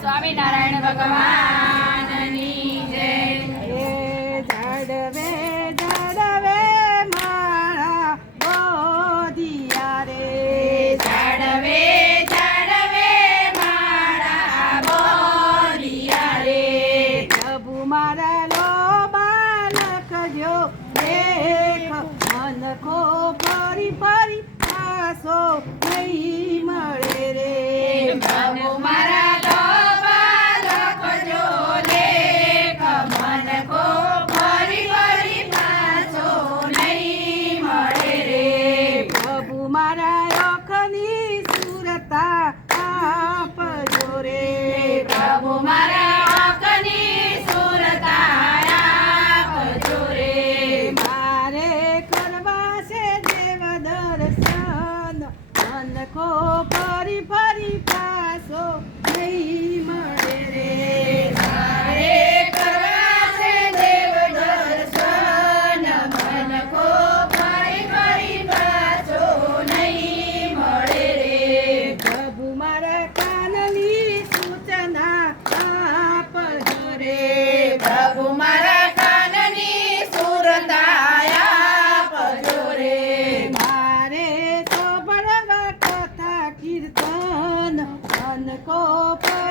સ્વામિનારાયણ ભગવાનની.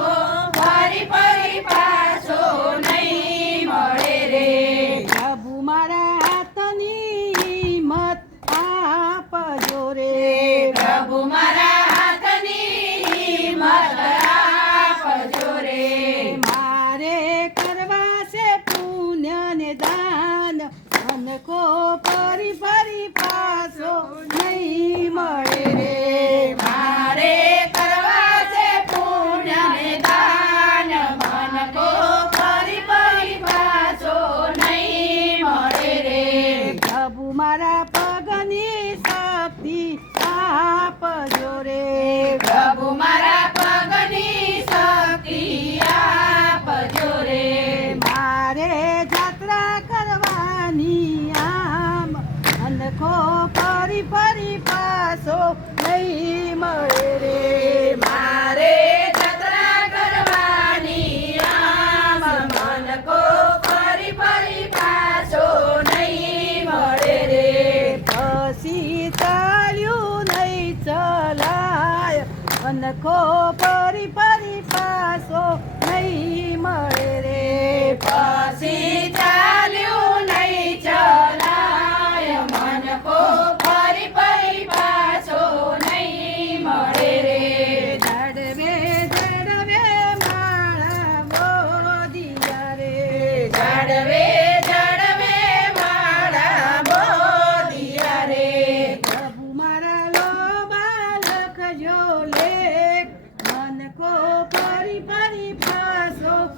Bom, pare, pare. પગની શક્તિ આપજો રે. પ્રભુ મારા પગની શક્તિ આપજો રે. મારે જાત્રા કરવાની આમ અનખો ફરી ફરી પાસો નહીં મળે રે. મારે અનખો ફરી ફરી પાસો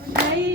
E aí,